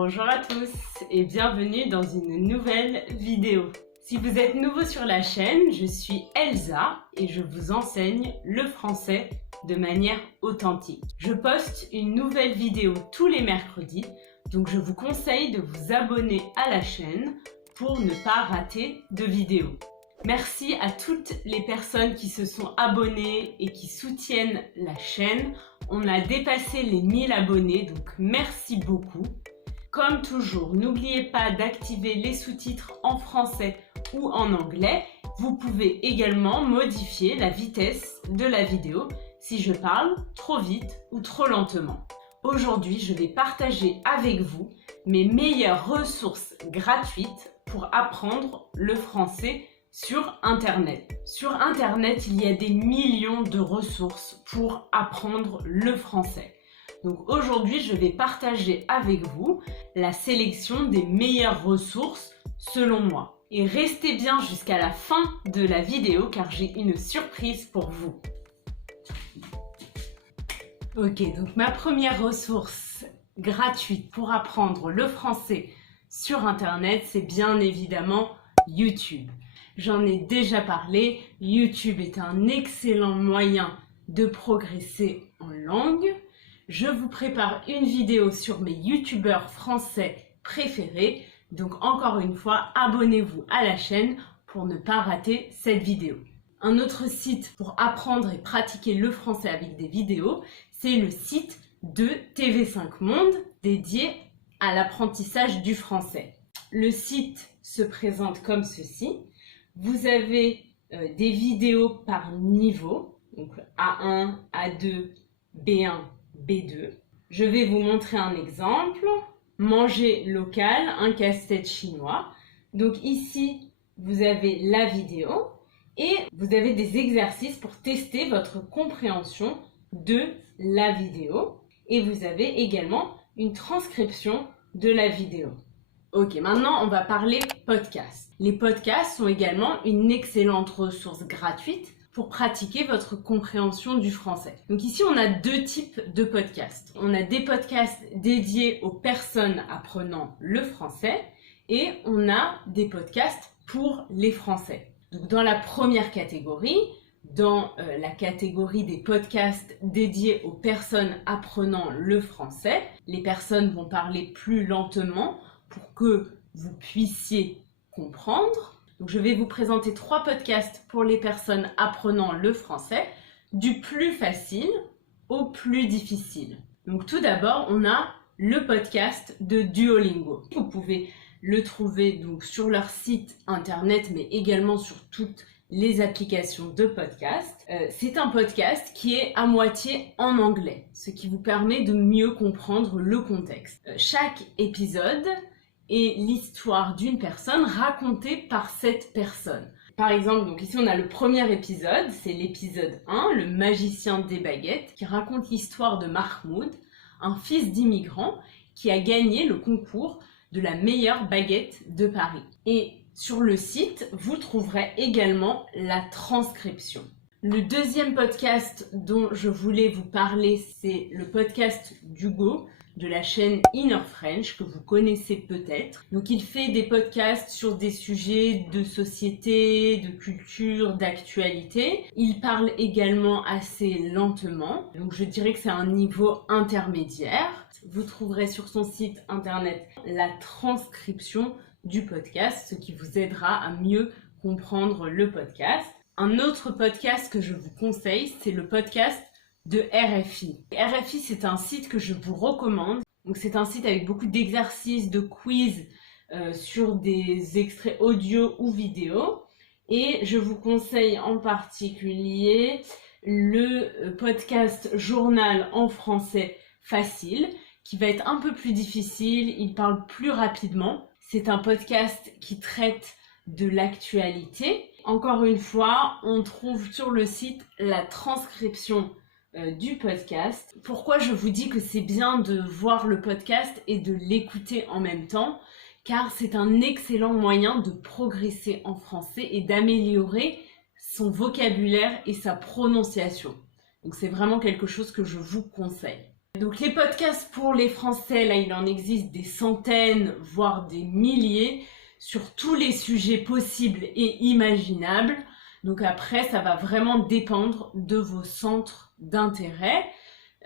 Bonjour à tous et bienvenue dans une nouvelle vidéo. Si vous êtes nouveau sur la chaîne, je suis Elsa et je vous enseigne le français de manière authentique. Je poste une nouvelle vidéo tous les mercredis, donc je vous conseille de vous abonner à la chaîne pour ne pas rater de vidéos. Merci à toutes les personnes qui se sont abonnées et qui soutiennent la chaîne. On a dépassé les 1000 abonnés, donc merci beaucoup. Comme toujours, n'oubliez pas d'activer les sous-titres en français ou en anglais. Vous pouvez également modifier la vitesse de la vidéo si je parle trop vite ou trop lentement. Aujourd'hui, je vais partager avec vous mes meilleures ressources gratuites pour apprendre le français sur Internet. Sur Internet, il y a des millions de ressources pour apprendre le français. Donc aujourd'hui, je vais partager avec vous la sélection des meilleures ressources selon moi. Et restez bien jusqu'à la fin de la vidéo car j'ai une surprise pour vous. Ok, donc ma première ressource gratuite pour apprendre le français sur Internet, c'est bien évidemment YouTube. J'en ai déjà parlé, YouTube est un excellent moyen de progresser en langue. Je vous prépare une vidéo sur mes youtubeurs français préférés. Donc encore une fois, abonnez-vous à la chaîne pour ne pas rater cette vidéo. Un autre site pour apprendre et pratiquer le français avec des vidéos, c'est le site de TV5 Monde dédié à l'apprentissage du français. Le site se présente comme ceci. Vous avez des vidéos par niveau, donc A1, A2, B1, B2. Je vais vous montrer un exemple. Manger local, un casse-tête chinois. Donc ici, vous avez la vidéo et vous avez des exercices pour tester votre compréhension de la vidéo. Et vous avez également une transcription de la vidéo. Ok, maintenant on va parler podcast. Les podcasts sont également une excellente ressource gratuite pour pratiquer votre compréhension du français. Donc ici, on a deux types de podcasts. On a des podcasts dédiés aux personnes apprenant le français et on a des podcasts pour les Français. Donc dans la première catégorie, dans la catégorie des podcasts dédiés aux personnes apprenant le français, les personnes vont parler plus lentement pour que vous puissiez comprendre. Donc, je vais vous présenter 3 podcasts pour les personnes apprenant le français, du plus facile au plus difficile. Donc tout d'abord, on a le podcast de Duolingo. Vous pouvez le trouver donc sur leur site internet, mais également sur toutes les applications de podcast. C'est un podcast qui est à moitié en anglais, ce qui vous permet de mieux comprendre le contexte. Chaque épisode est l'histoire d'une personne racontée par cette personne. Par exemple, donc ici on a le premier épisode, c'est l'épisode 1, le magicien des baguettes, qui raconte l'histoire de Mahmoud, un fils d'immigrant qui a gagné le concours de la meilleure baguette de Paris. Et sur le site, vous trouverez également la transcription. Le deuxième podcast dont je voulais vous parler, c'est le podcast d'Hugo, de la chaîne Inner French, que vous connaissez peut-être. Donc il fait des podcasts sur des sujets de société, de culture, d'actualité. Il parle également assez lentement, donc je dirais que c'est un niveau intermédiaire. Vous trouverez sur son site internet la transcription du podcast, ce qui vous aidera à mieux comprendre le podcast. Un autre podcast que je vous conseille, c'est le podcast de RFI. RFI, c'est un site que je vous recommande. Donc, c'est un site avec beaucoup d'exercices, de quiz sur des extraits audio ou vidéo. Et je vous conseille en particulier le podcast Journal en français facile, qui va être un peu plus difficile. Il parle plus rapidement. C'est un podcast qui traite de l'actualité. Encore une fois, on trouve sur le site la transcription du podcast. Pourquoi je vous dis que c'est bien de voir le podcast et de l'écouter en même temps? Car c'est un excellent moyen de progresser en français et d'améliorer son vocabulaire et sa prononciation. Donc c'est vraiment quelque chose que je vous conseille. Donc les podcasts pour les Français, là il en existe des centaines, voire des milliers, sur tous les sujets possibles et imaginables. Donc après, ça va vraiment dépendre de vos centres d'intérêt.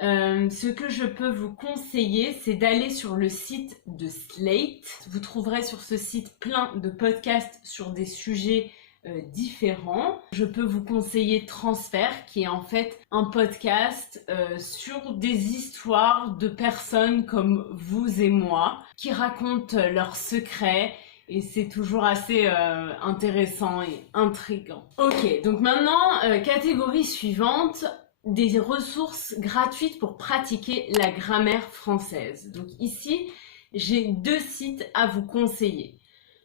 Ce que je peux vous conseiller, c'est d'aller sur le site de Slate. Vous trouverez sur ce site plein de podcasts sur des sujets différents. Je peux vous conseiller Transfert, qui est en fait un podcast sur des histoires de personnes comme vous et moi, qui racontent leurs secrets. Et c'est toujours assez intéressant et intriguant. Ok, donc maintenant, catégorie suivante, des ressources gratuites pour pratiquer la grammaire française. Donc ici, j'ai 2 sites à vous conseiller.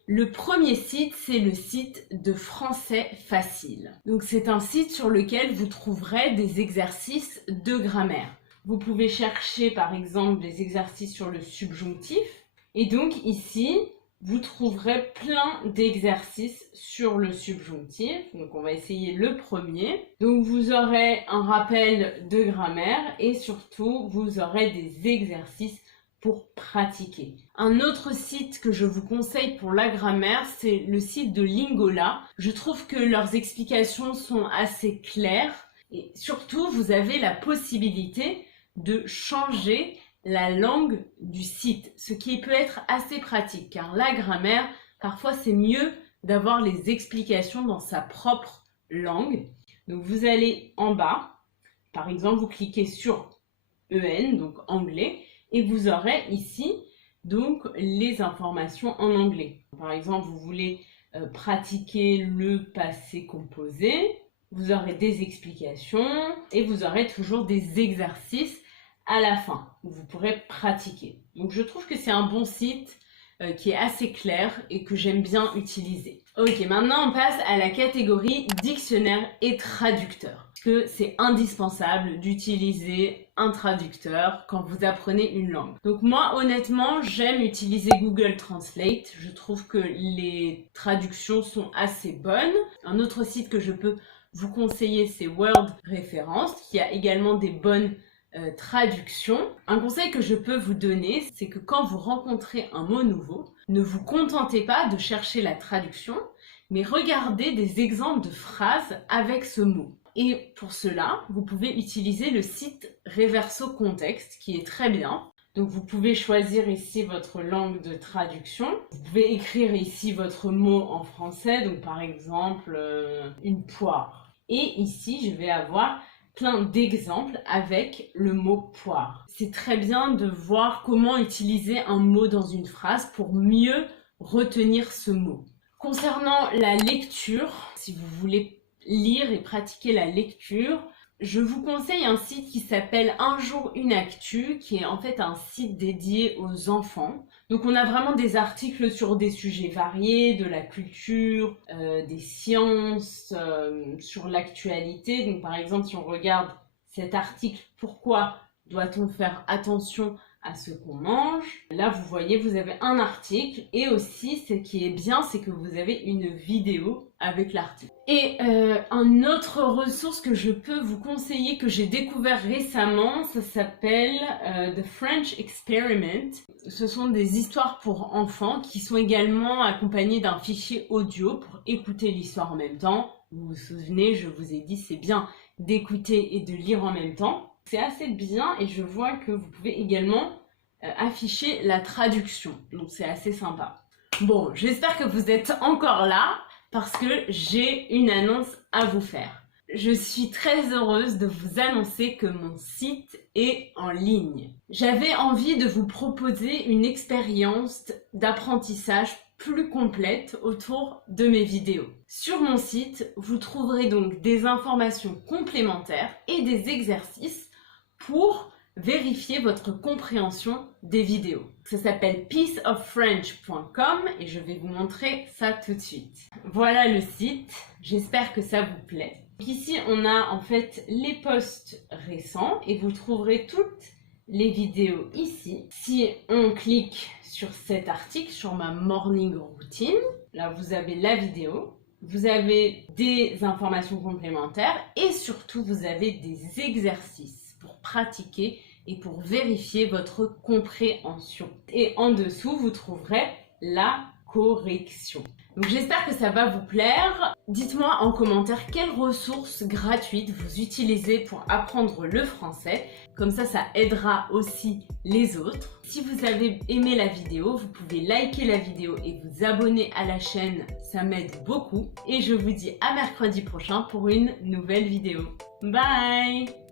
Le premier site, c'est le site de Français Facile. Donc c'est un site sur lequel vous trouverez des exercices de grammaire. Vous pouvez chercher par exemple des exercices sur le subjonctif. Et donc ici, vous trouverez plein d'exercices sur le subjonctif. Donc on va essayer le premier. Donc vous aurez un rappel de grammaire et surtout vous aurez des exercices pour pratiquer. Un autre site que je vous conseille pour la grammaire, c'est le site de Lingola. Je trouve que leurs explications sont assez claires et surtout vous avez la possibilité de changer la langue du site, ce qui peut être assez pratique car la grammaire, parfois c'est mieux d'avoir les explications dans sa propre langue. Donc vous allez en bas, par exemple vous cliquez sur EN, donc anglais, et vous aurez ici donc les informations en anglais. Par exemple, vous voulez pratiquer le passé composé, vous aurez des explications et vous aurez toujours des exercices à la fin où vous pourrez pratiquer. Donc je trouve que c'est un bon site qui est assez clair et que j'aime bien utiliser. Ok, maintenant on passe à la catégorie dictionnaire et traducteur. Parce que c'est indispensable d'utiliser un traducteur quand vous apprenez une langue. Donc moi honnêtement j'aime utiliser Google Translate. Je trouve que les traductions sont assez bonnes. Un autre site que je peux vous conseiller c'est Word Référence qui a également des bonnes traduction. Un conseil que je peux vous donner, c'est que quand vous rencontrez un mot nouveau, ne vous contentez pas de chercher la traduction, mais regardez des exemples de phrases avec ce mot. Et pour cela, vous pouvez utiliser le site Reverso Context, qui est très bien. Donc vous pouvez choisir ici votre langue de traduction. Vous pouvez écrire ici votre mot en français, donc par exemple une poire. Et ici, je vais avoir plein d'exemples avec le mot poire. C'est très bien de voir comment utiliser un mot dans une phrase pour mieux retenir ce mot. Concernant la lecture, si vous voulez lire et pratiquer la lecture, je vous conseille un site qui s'appelle Un jour une actu, qui est en fait un site dédié aux enfants. Donc on a vraiment des articles sur des sujets variés, de la culture, des sciences, sur l'actualité. Donc par exemple, si on regarde cet article, pourquoi doit-on faire attention à ce qu'on mange? Là, vous voyez, vous avez un article et aussi, ce qui est bien, c'est que vous avez une vidéo avec l'article. Et une autre ressource que je peux vous conseiller, que j'ai découvert récemment, ça s'appelle The French Experiment. Ce sont des histoires pour enfants qui sont également accompagnées d'un fichier audio pour écouter l'histoire en même temps. Vous vous souvenez, je vous ai dit, c'est bien d'écouter et de lire en même temps. C'est assez bien et je vois que vous pouvez également afficher la traduction. Donc c'est assez sympa. Bon, j'espère que vous êtes encore là parce que j'ai une annonce à vous faire. Je suis très heureuse de vous annoncer que mon site est en ligne. J'avais envie de vous proposer une expérience d'apprentissage plus complète autour de mes vidéos. Sur mon site, vous trouverez donc des informations complémentaires et des exercices pour vérifier votre compréhension des vidéos. Ça s'appelle pieceoffrench.com et je vais vous montrer ça tout de suite. Voilà le site, j'espère que ça vous plaît. Donc ici, on a en fait les posts récents et vous trouverez toutes les vidéos ici. Si on clique sur cet article, sur ma morning routine, là vous avez la vidéo, vous avez des informations complémentaires et surtout vous avez des exercices pour pratiquer et pour vérifier votre compréhension. Et en dessous, vous trouverez la correction. Donc j'espère que ça va vous plaire. Dites-moi en commentaire quelles ressources gratuites vous utilisez pour apprendre le français. Comme ça aidera aussi les autres. Si vous avez aimé la vidéo, vous pouvez liker la vidéo et vous abonner à la chaîne. Ça m'aide beaucoup. Et je vous dis à mercredi prochain pour une nouvelle vidéo. Bye!